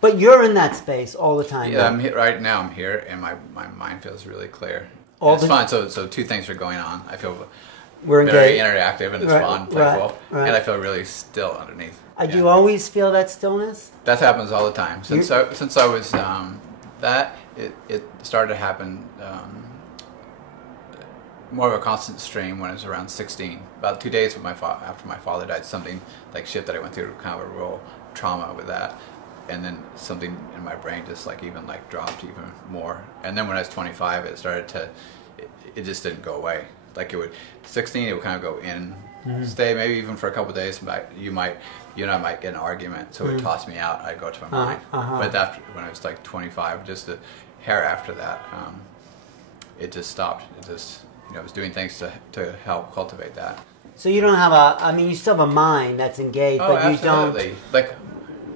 But you're in that space all the time. Yeah, right now I'm here, and my mind feels really clear. It's fun. So two things are going on. I feel very interactive, and it's fun, playful, and I feel really still underneath. Do you always feel that stillness? That happens all the time. Since I was it started to happen more of a constant stream when I was around 16. About 2 days with after my father died, something like shit that I went through, kind of a real trauma with that, and then something in my brain just even dropped even more. And then when I was 25, it started to, it just didn't go away. Like 16, it would kind of go in, stay maybe even for a couple of days. But you and I might get an argument, so it would toss me out. I'd go to my mind. But after, when I was 25, just a hair after that, it just stopped. It just, I was doing things to help cultivate that. So you don't have you still have a mind that's engaged, but absolutely. You don't.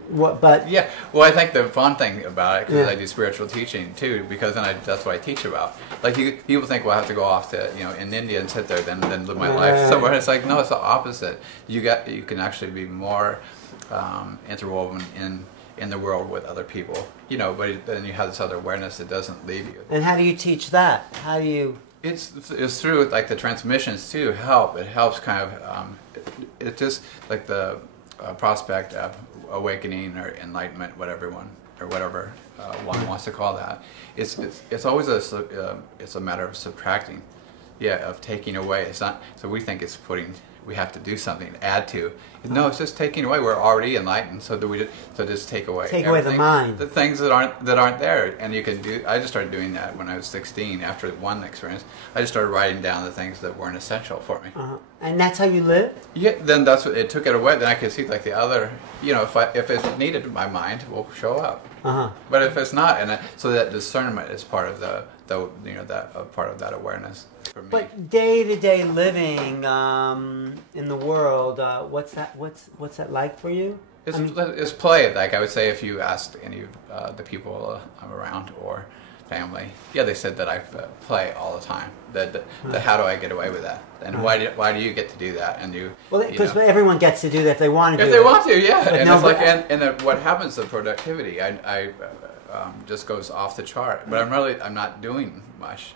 What? But yeah, well, I think the fun thing about it, because I do spiritual teaching too, because then that's what I teach about. Like people think, well, I have to go off to in India and sit there, then live my life somewhere. It's like, no, it's the opposite. You can actually be more interwoven in the world with other people, But then you have this other awareness that doesn't leave you. And how do you teach that? How do you? It's through the transmissions too. Help. It helps kind of. It's just like the prospect of awakening or enlightenment, whatever one wants to call that. It's always it's a matter of subtracting, of taking away. It's not. So we think it's we have to do something, add to. No, it's just taking away. We're already enlightened, so just take away. Take away the mind. The things that aren't there, and you can do. I just started doing that when I was 16. After one experience, I just started writing down the things that weren't essential for me. And that's how you live. Yeah. Then that's what it took it away. Then I could see the other. If it's needed, my mind will show up. But if it's not, so that discernment is part of part of that awareness. For me. But day-to-day living in the world, what's that like for you? It's play. Like I would say, if you asked any of the people I'm around or family, they said that I play all the time. That how do I get away with that? And why do you get to do that? And because everyone gets to do that if they want to. If they want to, yeah. And it's what happens to productivity? I just goes off the chart. But I'm not doing much.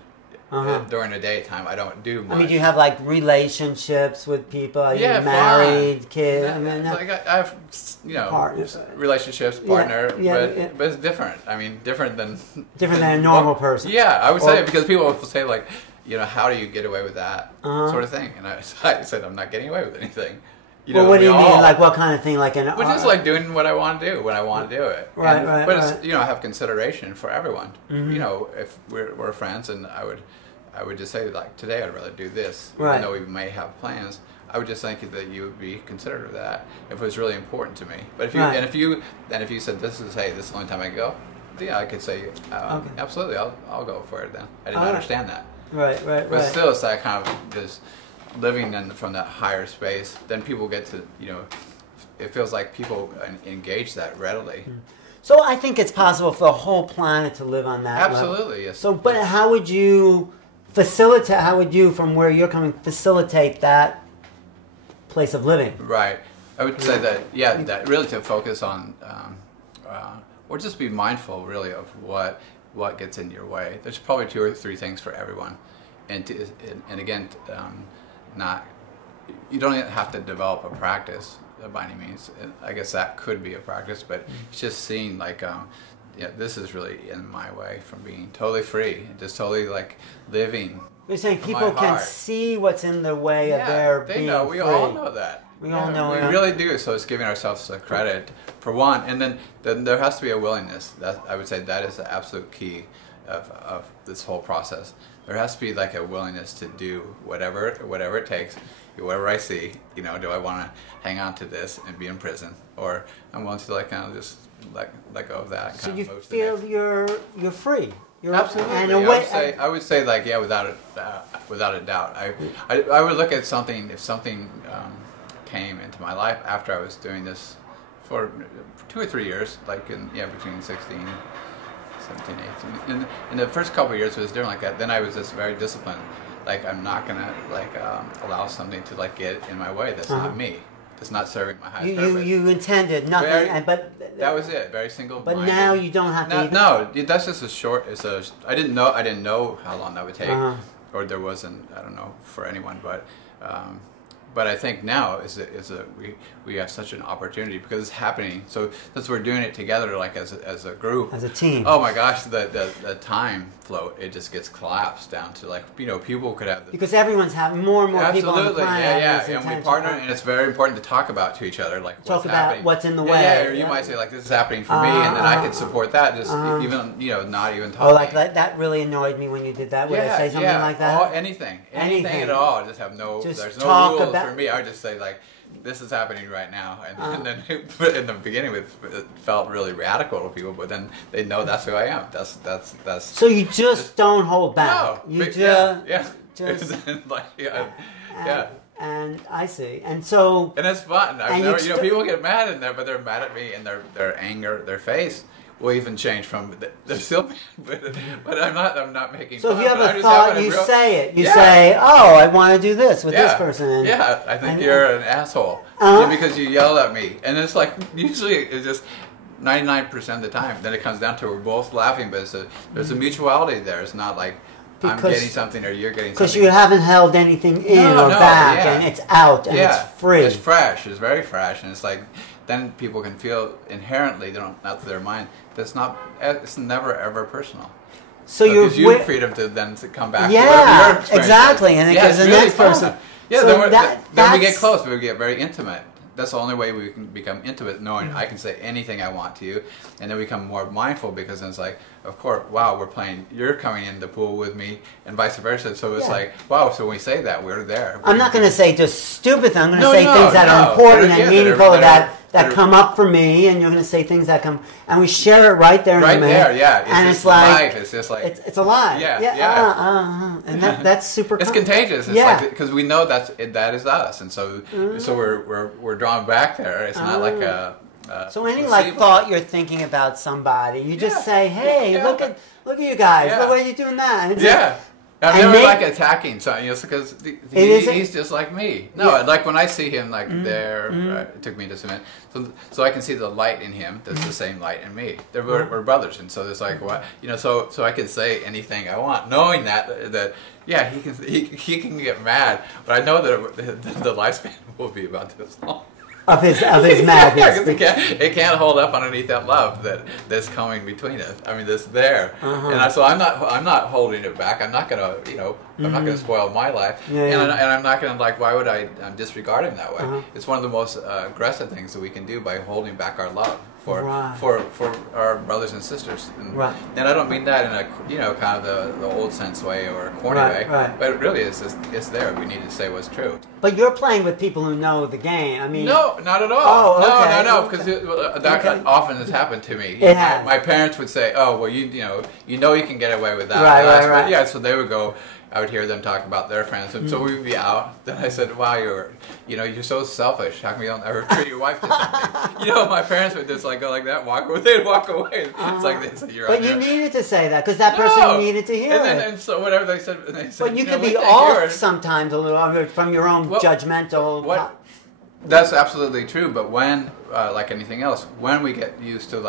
During the daytime, I don't do much. Do you have relationships with people? Are you married, kids? I have relationships, partner, but it's different. Different than a normal person. Yeah, I would say, because people will say how do you get away with that sort of thing? And I said, I'm not getting away with anything. What do you mean? What kind of thing? Which is doing what I want to do when I want to do it. Right. But it's, I have consideration for everyone. If we're friends, and I would just say today I'd rather do this, even though we may have plans. I would just think that you would be considerate of that if it was really important to me. But if you said this is the only time I go, I could say absolutely, I'll go for it then. I didn't understand that. Right. But still, it's that kind of just living from that higher space. Then people get to it feels like people engage that readily. So I think it's possible for the whole planet to live on that Absolutely, level. Yes. So, but how would you facilitate? How would you, from where you're coming, facilitate that place of living? Right. I would say that that really to focus on, or just be mindful really of what gets in your way. There's probably 2 or 3 things for everyone, and again, you don't even have to develop a practice by any means. I guess that could be a practice, but it's just seeing this is really in my way from being totally free, just totally living. You're saying people can see what's in the way of their being free. They know. We all know that. We all know. We really do. So it's giving ourselves the credit for one, and then there has to be a willingness. I would say that is the absolute key of this whole process. There has to be a willingness to do whatever it takes. Whatever I see, do I want to hang on to this and be in prison, or I'm willing to kind of just let go of that. So you feel you're free. You're absolutely. And I would say without a doubt. I would look at something if something came into my life after I was doing this for 2 or 3 years, between 16. 17, 18. In the first couple of years it was different like that. Then I was just very disciplined. I'm not gonna allow something to get in my way that's not me. That's not serving my highest purpose. You intended nothing, but That was it. Very single. But now you don't have to. No, that's just a short. I didn't know how long that would take, or there wasn't. I don't know for anyone, but I think now we have such an opportunity because it's happening. So since we're doing it together, like as a group, as a team. Oh my gosh, the time float, it just gets collapsed down to like, people could have because everyone's having more and more people on the planet. And we partner, and it's very important to talk about to each other, like talk about happening. What's in the way. Yeah, or you might say like, this is happening for me, and then I could support that. Just even not even talking. Oh, like that really annoyed me when you did that. Would I say something like that? Anything at all. Just have no. There's no rules for me. I would just say like, this is happening right now, and then in the beginning it felt really radical to people, but then they know that's who I am. That's. So you just don't hold back. No, you just like, And I see, and so and it's fun. People get mad in there, but they're mad at me, and their anger, their face will even change from they're still mad, but I'm not making. So fun, if you have a thought, you say it. You say, "Oh, I want to do this with this person." And, I think you're an asshole because you yelled at me, and it's like usually it's just 99% of the time. Then it comes down to we're both laughing, but there's a mutuality there. It's not like I'm getting something or you're getting something. Because you haven't held anything in or back, and it's out and it's free. It's fresh. It's very fresh, and it's like then people can feel inherently, they don't out to their mind. It's never ever personal. So it gives you freedom to then come back. Yeah, to exactly, and it gives the next person. Yeah, so then we get close. We get very intimate. That's the only way we can become intimate, knowing I can say anything I want to you, and then we become more mindful because then it's like, of course, wow, we're playing. You're coming in the pool with me, and vice versa. So it's like, wow. So when we say that, we're there. I'm not going to say just stupid things. I'm going to say things that are important and meaningful that come up for me, and you're going to say things that come, and we share it right there in the minute. Right there, yeah. And it's like it's just like it's alive. And that's super. It's contagious. It's like because we know that is us, and so we're drawn back there. It's not like a. So any thought you're thinking about somebody, you just say, "Hey, look at you guys! Look what you're doing that." And I'm never like attacking something, because he's just like me. No, like when I see him like it took me just a minute, so I can see the light in him. That's the same light in me. We're brothers, and so there's like what so I can say anything I want, knowing that he can get mad, but I know that the lifespan will be about this long. Of his madness. It can't hold up underneath that love that's coming between us. I mean, that's there, and so I'm not holding it back. I'm not gonna I'm not gonna spoil my life, and I'm not gonna why would I disregard him that way? It's one of the most aggressive things that we can do by holding back our love for our brothers and sisters, and I don't mean that in a kind of the old sense way or a corny way, but really it's there. We need to say what's true. But you're playing with people who know the game. I mean, no, not at all. Oh, no, because that often has happened to me. My parents would say, "Oh, well, you can get away with that." Right. Yeah, so they would go. I would hear them talk about their friends, and so we'd be out. Then I said, "Wow, you're so selfish. How come you don't ever treat your wife to something?" My parents would just go like that, they'd walk away. It's like they said, "You're." But you needed to say that because that person needed to hear it. And so whatever they said, but you could be off sometimes a little from your own judgmental. That's absolutely true, but when, like anything else, when we get used to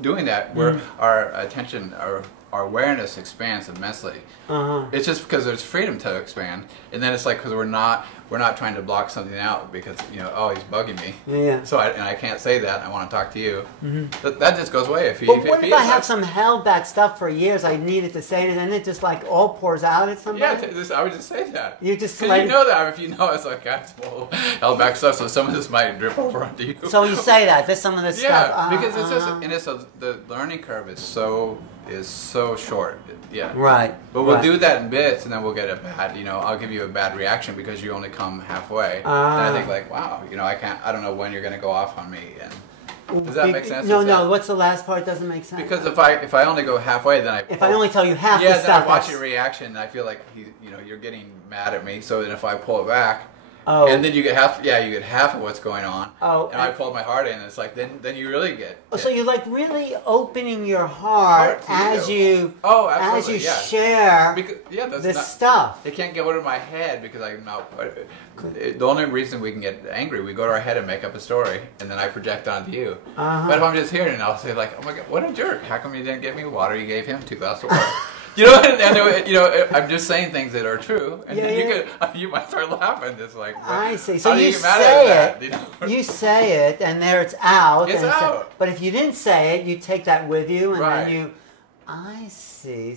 doing that, where our attention, our awareness expands immensely. It's just because there's freedom to expand, and then it's like because we're not trying to block something out because he's bugging me. Yeah. So I can't say that. I want to talk to you. That just goes away if he. But what if I have some held back stuff for years? I needed to say it, and it just all pours out at somebody. Yeah, I would just say that. You just because you know that if it's like I have some held back stuff, so some of this might drip over onto you. So you say that there's some of this stuff. Yeah, because it's just the learning curve is so short. Yeah. Right. But we'll do that in bits, and then we'll get a bad. I'll give you a bad reaction because you only come halfway. And I think wow, I don't know when you're going to go off on me. And does that make sense? No. What's the last part? Doesn't make sense. Because if I only go halfway, then if I only tell you half the stuff, then I watch your reaction, and I feel like you're getting mad at me. So then if I pull it back, Oh. And then you get half of what's going on. Oh. And I pulled my heart in, and it's like, then you really get. So you like really opening your heart as you share this stuff. They can't get out of my head because I'm not. The only reason we can get angry, we go to our head and make up a story, and then I project onto you. But if I'm just here, and I'll say like, oh my God, what a jerk! How come you didn't get me water? You gave him 2 glasses of water. You know, and I'm just saying things that are true, and then you might start laughing. Just like, I see. So you say it, you say it, and there it's out. It's out. But if you didn't say it, you take that with you, and then you. I see.